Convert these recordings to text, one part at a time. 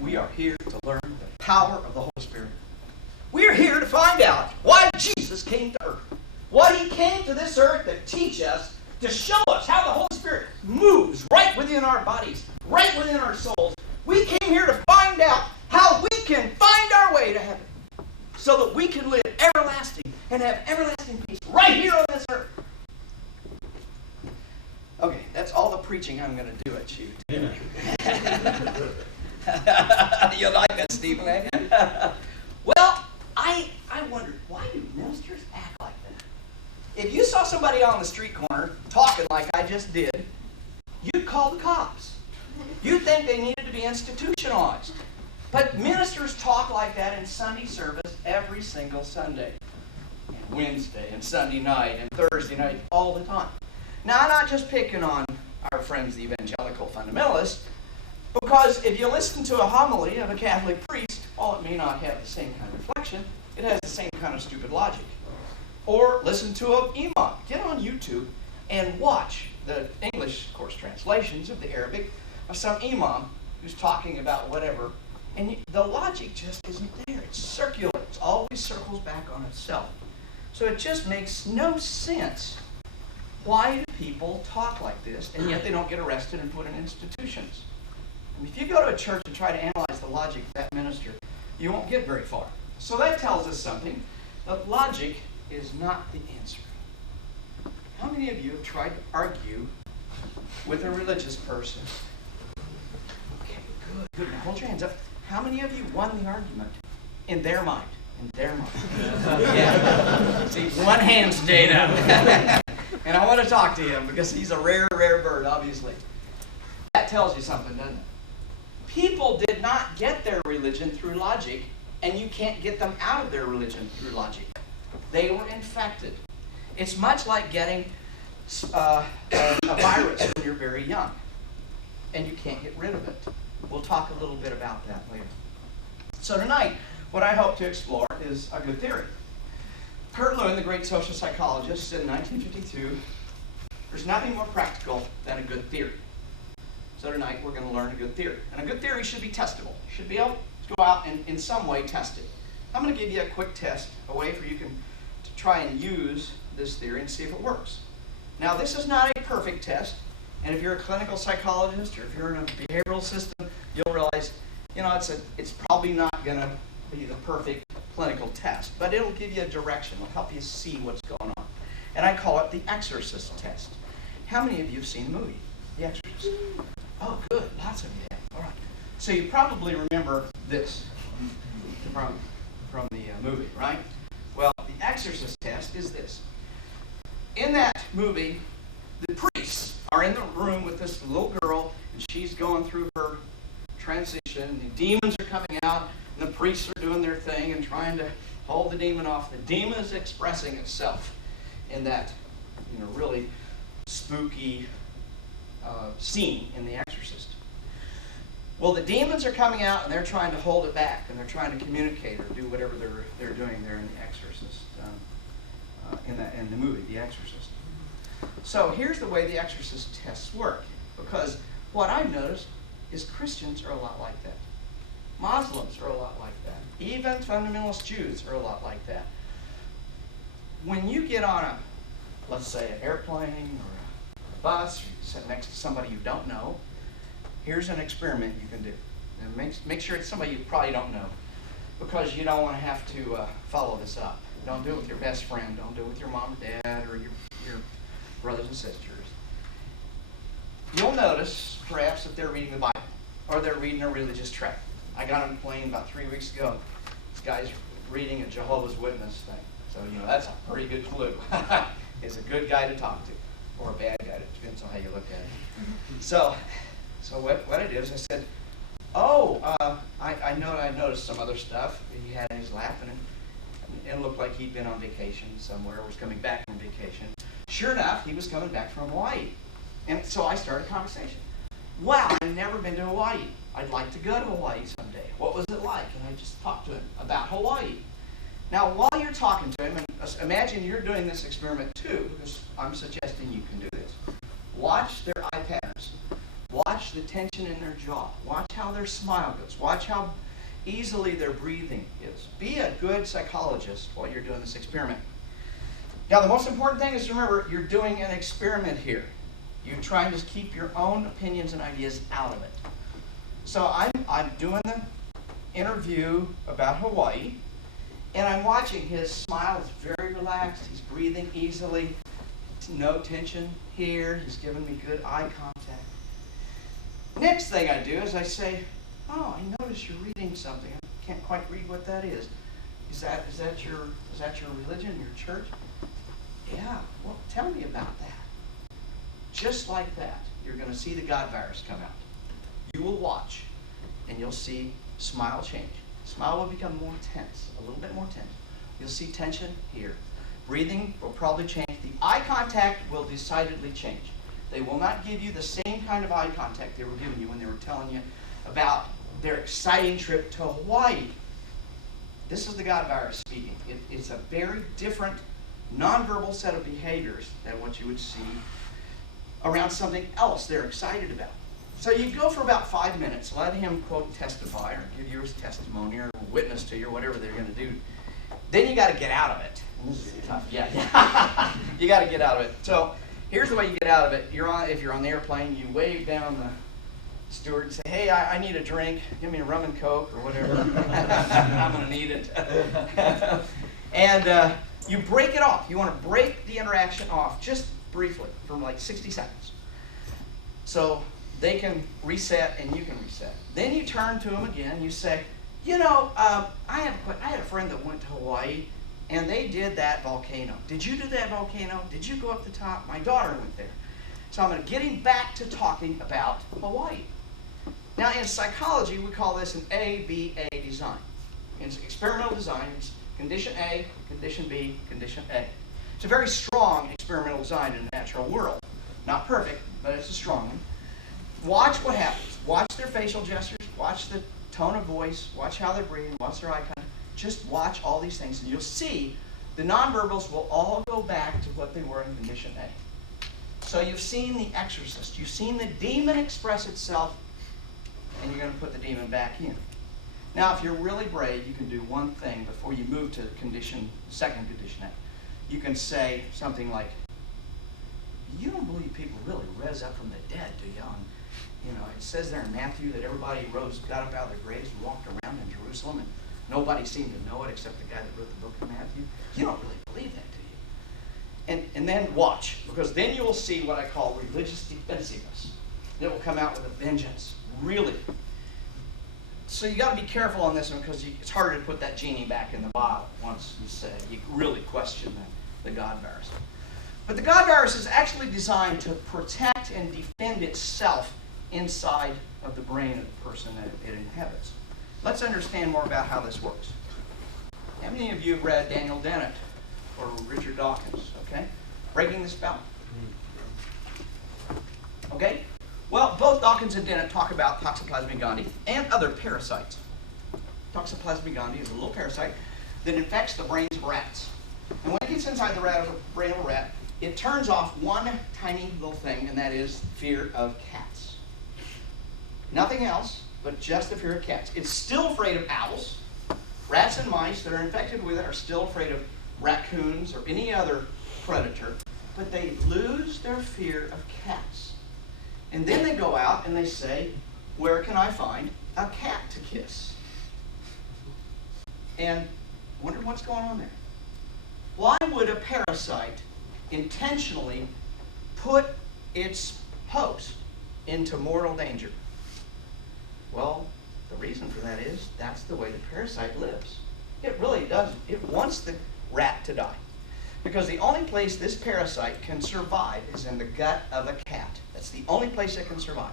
We are here to learn the power of the Holy Spirit. We are here to find out why Jesus came to earth. What He came to this earth to teach us, to show us how the Holy Spirit moves right within our bodies, right within our souls. We came here to find out how we can find our way to heaven so that we can live everlasting and have everlasting peace right here on this earth. Okay, that's all the preaching I'm going to do at you. You like that, Stephen? Well, I wondered, why do ministers act like that? If you saw somebody on the street corner talking like I just did, you'd call the cops. You'd think they needed to be institutionalized. But ministers talk like that in Sunday service every single Sunday. And Wednesday and Sunday night and Thursday night, all the time. Now, I'm not just picking on our friends, the evangelical fundamentalists, because if you listen to a homily of a Catholic priest, while it may not have the same kind of reflection, it has the same kind of stupid logic. Or listen to an imam. Get on YouTube and watch the English, of course, translations of the Arabic of some imam who's talking about whatever, and the logic just isn't there. It's circular. It always circles back on itself. So it just makes no sense. Why do people talk like this, and yet they don't get arrested and put in institutions? And if you go to a church and try to analyze the logic of that minister, you won't get very far. So that tells us something, that logic is not the answer. How many of you have tried to argue with a religious person? Okay, good. Now hold your hands up. How many of you won the argument in their mind? In their mind. Yeah. See, one hand stayed up. And I want to talk to him because he's a rare, rare bird, obviously. That tells you something, doesn't it? People did not get their religion through logic, and you can't get them out of their religion through logic. They were infected. It's much like getting a virus when you're very young, and you can't get rid of it. We'll talk a little bit about that later. So tonight, what I hope to explore is a good theory. Kurt Lewin, the great social psychologist, said in 1952, there's nothing more practical than a good theory. So tonight we're going to learn a good theory. And a good theory should be testable. You should be able to go out and in some way test it. I'm going to give you a quick test, a way for you to try and use this theory and see if it works. Now, this is not a perfect test, and if you're a clinical psychologist or if you're in a behavioral system, you'll realize, it's probably not going to be the perfect clinical test, but it'll give you a direction. It'll help you see what's going on. And I call it the exorcist test. How many of you have seen the movie, The Exorcist? Oh, good. Lots of you have. All right. So you probably remember this from the movie, right? Well, the exorcist test is this. In that movie, the priests are in the room with this little girl, and she's going through her transition. The demons are coming out, and the priests are doing their thing and trying to hold the demon off. The demon is expressing itself in that, really spooky scene in The Exorcist. Well, the demons are coming out, and they're trying to hold it back, and they're trying to communicate or do whatever they're doing there in The Exorcist, in the movie, The Exorcist. So here's the way the exorcist tests work, because what I've noticed is Christians are a lot like that. Muslims are a lot like that. Even fundamentalist Jews are a lot like that. When you get on let's say an airplane or a bus, or you sit next to somebody you don't know, here's an experiment you can do. And make sure it's somebody you probably don't know, because you don't want to have to follow this up. Don't do it with your best friend. Don't do it with your mom or dad or your brothers and sisters. You'll notice, perhaps, that they're reading the Bible or they're reading a religious tract. I got on a plane about 3 weeks ago. This guy's reading a Jehovah's Witness thing. So, that's a pretty good clue. He's a good guy to talk to, or a bad guy. It depends on how you look at it. So what I did is I said, I noticed some other stuff he had in his lap, and it looked like he'd been on vacation somewhere, or was coming back from vacation. Sure enough, he was coming back from Hawaii. And so I started a conversation. Wow, I've never been to Hawaii. I'd like to go to Hawaii someday. What was it like? And I just talked to him about Hawaii. Now, while you're talking to him, and imagine you're doing this experiment too, because I'm suggesting you can do this. Watch their eye patterns. Watch the tension in their jaw. Watch how their smile goes. Watch how easily their breathing is. Be a good psychologist while you're doing this experiment. Now, the most important thing is to remember you're doing an experiment here. You're trying to keep your own opinions and ideas out of it. So I'm doing the interview about Hawaii, and I'm watching his smile is very relaxed. He's breathing easily. No tension here. He's giving me good eye contact. Next thing I do is I say, "Oh, I notice you're reading something. I can't quite read what that is. Is that your religion, your church?" "Yeah." "Well, tell me about that." Just like that, you're going to see the God virus come out. You will watch, and you'll see smile change. Smile will become more tense, a little bit more tense. You'll see tension here. Breathing will probably change. The eye contact will decidedly change. They will not give you the same kind of eye contact they were giving you when they were telling you about their exciting trip to Hawaii. This is the God virus speaking. It's a very different nonverbal set of behaviors than what you would see around something else they're excited about. So you go for about 5 minutes, let him, quote, testify or give you his testimony or witness to you or whatever they're going to do. Then you got to get out of it. This is tough. Yeah. You got to get out of it. So here's the way you get out of it. If you're on the airplane, you wave down the steward and say, "Hey, I need a drink. Give me a rum and Coke," or whatever. I'm going to need it. And you break it off. You want to break the interaction off just briefly for like 60 seconds. So they can reset and you can reset. Then you turn to them again. You say, I had a friend that went to Hawaii, and they did that volcano. Did you do that volcano? Did you go up the top? My daughter went there. So I'm going to get him back to talking about Hawaii. Now, in psychology, we call this an ABA design. In experimental design, it's condition A, condition B, condition A. It's a very strong experimental design in the natural world. Not perfect, but it's a strong one. Watch what happens. Watch their facial gestures. Watch the tone of voice. Watch how they're breathing. Watch their eye contact. Just watch all these things, and you'll see the nonverbals will all go back to what they were in condition A. So you've seen the exorcist. You've seen the demon express itself, and you're going to put the demon back in. Now, if you're really brave, you can do one thing before you move to second condition A. You can say something like, "You don't believe people really res up from the dead, do you? And, it says there in Matthew that everybody got up out of their graves and walked around in Jerusalem, and nobody seemed to know it except the guy that wrote the book of Matthew. You don't really believe that, do you?" And then watch, because then you will see what I call religious defensiveness. It will come out with a vengeance, really. So you got to be careful on this one, because it's harder to put that genie back in the bottle once you really question the God virus. But the God virus is actually designed to protect and defend itself inside of the brain of the person that it inhabits. Let's understand more about how this works. How many of you have read Daniel Dennett or Richard Dawkins? Okay? Breaking the Spell. Okay? Well, both Dawkins and Dennett talk about Toxoplasma gondii and other parasites. Toxoplasma gondii is a little parasite that infects the brains of rats. And when it gets inside the brain of a rat, it turns off one tiny little thing, and that is fear of cats. Nothing else, but just the fear of cats. It's still afraid of owls. Rats and mice that are infected with it are still afraid of raccoons or any other predator, but they lose their fear of cats. And then they go out and they say, "Where can I find a cat to kiss?" And wonder what's going on there. Why would a parasite intentionally put its host into mortal danger? Well, the reason for that is that's the way the parasite lives. It really does. It wants the rat to die. Because the only place this parasite can survive is in the gut of a cat. That's the only place it can survive.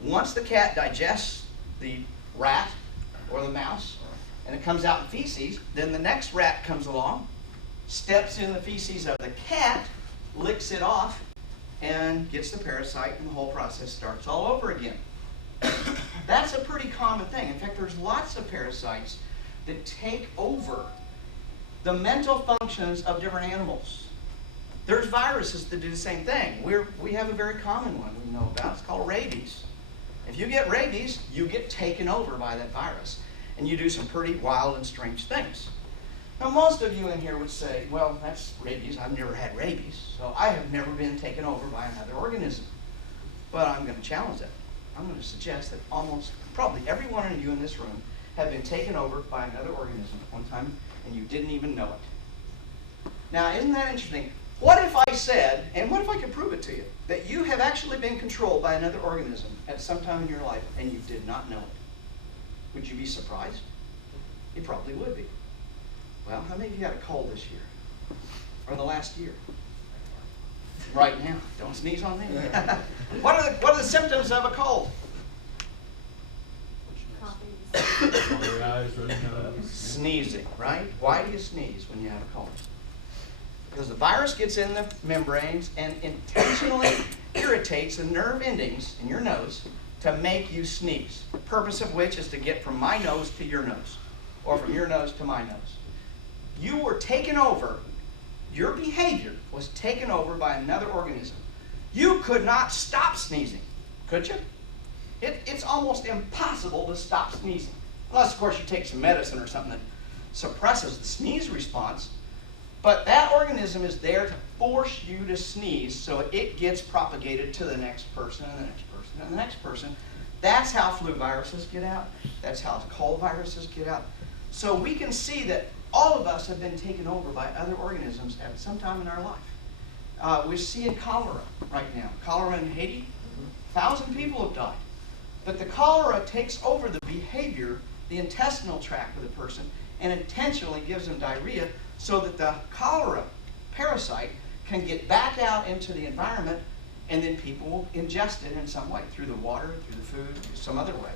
Once the cat digests the rat or the mouse, and it comes out in feces, then the next rat comes along, steps in the feces of the cat, licks it off, and gets the parasite, and the whole process starts all over again. That's a pretty common thing. In fact, there's lots of parasites that take over the mental functions of different animals. There's viruses that do the same thing. We have a very common one we know about. It's called rabies. If you get rabies, you get taken over by that virus. And you do some pretty wild and strange things. Now, most of you in here would say, well, that's rabies. I've never had rabies, so I have never been taken over by another organism. But I'm going to challenge that. I'm going to suggest that probably every one of you in this room have been taken over by another organism at one time, and you didn't even know it. Now, isn't that interesting? What if I said, and what if I could prove it to you, that you have actually been controlled by another organism at some time in your life, and you did not know it? Would you be surprised? You probably would be. Well, how many of you had a cold this year? Or the last year? Right now. Don't sneeze on me. What are the symptoms of a cold? Sneezing, right? Why do you sneeze when you have a cold? Because the virus gets in the membranes and intentionally irritates the nerve endings in your nose to make you sneeze. The purpose of which is to get from my nose to your nose, or from your nose to my nose. You were taken over. Your behavior was taken over by another organism. You could not stop sneezing, could you? It's almost impossible to stop sneezing. Unless, of course, you take some medicine or something that suppresses the sneeze response. But that organism is there to force you to sneeze so it gets propagated to the next person and the next person and the next person. That's how flu viruses get out. That's how cold viruses get out. So we can see that all of us have been taken over by other organisms at some time in our life. We're seeing cholera right now. Cholera in Haiti, 1,000 people have died. But the cholera takes over the behavior, the intestinal tract of the person, and intentionally gives them diarrhea so that the cholera parasite can get back out into the environment, and then people will ingest it in some way, through the water, through the food, some other way.